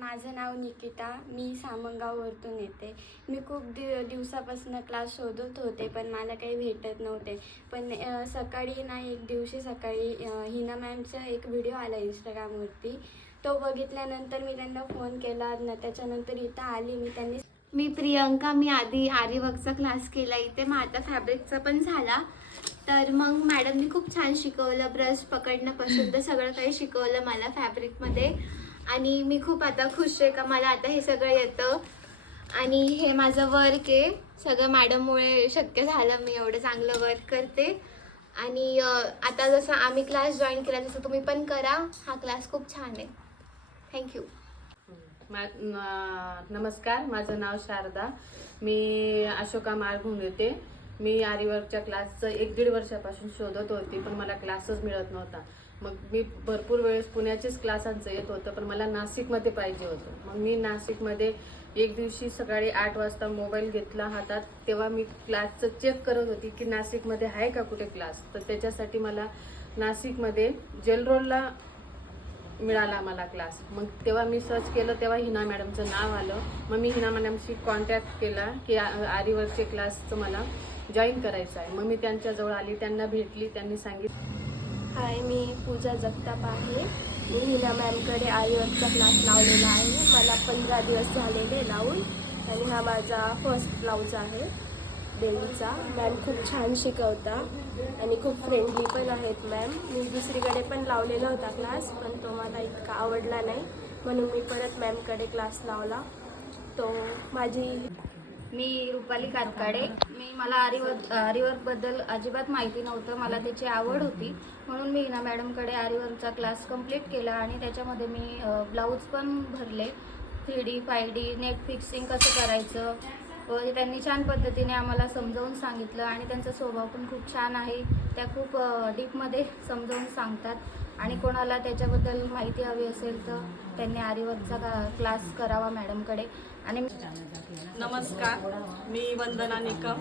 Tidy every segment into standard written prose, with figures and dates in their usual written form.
माझं नाव निकिता, मी सामंगाववरतून येते. मी खूप दिवसापासून क्लास शोधत होते, पण मला काही भेटत नव्हते. पण सकाळी ना एक दिवशी सकाळी हिना मॅमचा एक व्हिडिओ आला इंस्टाग्रामवरती. तो बघितल्यानंतर मी त्यांना फोन केला ना, त्याच्यानंतर इथं आली मी प्रियंका. मी आधी आरीवर्कचा क्लास केला इथे, मग आता फॅब्रिकचा पण झाला. तर मग मॅडमनी खूप छान शिकवलं, ब्रश पकडण्यापासून तर सगळं काही शिकवलं मला फॅब्रिकमध्ये. आणि मी खूप आता खुश आहे का मला आता हे सगळं येतं. आणि हे माझं वर्क आहे, सगळं मॅडममुळे शक्य झालं. मी एवढं चांगलं वर्क करते. आणि आता जसं आम्ही क्लास जॉईन केला तसं तुम्ही पण करा. हा क्लास खूप छान आहे. थँक्यू. नमस्कार, माझं नाव शारदा. मी अशोका मार्गहून येते. मी आरीवर्कच्या क्लासचं 1-1.5 वर्षापासून शोधत होती, पण मला क्लासच मिळत नव्हता. मग मी भरपूर वेळेस पुण्याचेच क्लासांचं येत होतं, पण मला नाशिकमध्ये पाहिजे होतं. मग मी नाशिकमध्ये एक दिवशी सकाळी 8 वाजता मोबाईल घेतला हातात, तेव्हा मी क्लासचं चेक करत होती की नाशिकमध्ये आहे का कुठे क्लास. तर त्याच्यासाठी मला नाशिकमध्ये जेलरोडला मिळाला मला क्लास. मग तेव्हा मी सर्च केलं, तेव्हा हिना मॅडमचं नाव आलं. मग मी हिना मॅडमशी कॉन्टॅक्ट केला की आरीवर्कचे क्लासचं मला जॉईन करायचं आहे. मग मी त्यांच्याजवळ आली, त्यांना भेटली. त्यांनी सांगितलं. हाय, मी पूजा जगताप आहे. मी हिना मॅमकडे आरीवर्कचा क्लास लावलेला आहे. मला 15 दिवस झालेले लावून. आणि हा माझा फर्स्ट ब्लाऊज आहे देवीचा. मॅम खूप छान शिकवता आणि खूप फ्रेंडली पण आहेत मॅम. मी दुसरीकडे पण लावलेला होता क्लास, पण तो मला इतका आवडला नाही, म्हणून मी परत मॅमकडे क्लास लावला. तो मी रुपाली कातकाडे. मला आरीवर्कबद्दल अजिबात माहिती नव्हतं. मला त्याची आवड होती, म्हणून मी हिना मॅडमकडे आरीवर्कचा क्लास कंप्लीट केला. आणि त्याच्यामध्ये मी ब्लाऊज पण भरले. 3D 5D नेट फिक्सिंग कसं करायचं व त्यांनी छान पद्धतीने आम्हाला समजावून सांगितलं. आणि त्यांचा स्वभाव पण खूप छान आहे. त्या खूप डीपमध्ये समजावून सांगतात. आणि कोणाला त्याच्याबद्दल माहिती हवी असेल तर त्यांनी आरीवर्कचा क्लास करावा मॅडमकडे. आणि नमस्कार, मी वंदना निकम.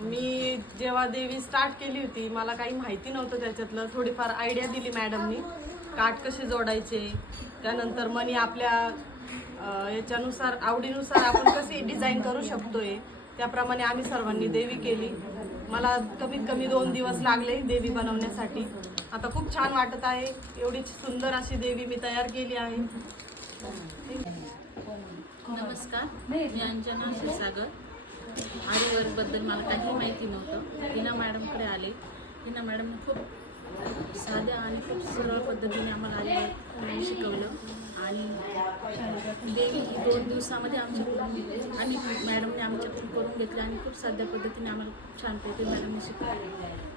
मी जेव्हा देवी स्टार्ट केली होती, मला काही माहिती नव्हतं त्याच्यातलं. थोडीफार आयडिया दिली मॅडमनी, काठ कसे जोडायचे, त्यानंतर मनी आपल्या याच्यानुसार आवडीनुसार आपण कसे डिझाईन करू शकतोय, त्याप्रमाणे आम्ही सर्वांनी देवी केली. मला कमीत कमी 2 दिवस लागले देवी बनवण्यासाठी. आता खूप छान वाटत आहे. एवढी सुंदर अशी देवी मी तयार केली आहे. नमस्कार, मी अंजना क्षीरसागर. आरीवर्कबद्दल मला काही माहिती नव्हतं. हिना मॅडमकडे आले. हिना मॅडमने खूप साध्या आणि खूप सरळ पद्धतीने आम्हाला आरीवर्क शिकवलं. आणि देवी 2 दिवसामध्ये आम्ही मॅडमने आमच्याकडून करून घेतले आणि खूप साध्या पद्धतीने आम्हाला खूप छानपैकी मॅडमने शिकवलं.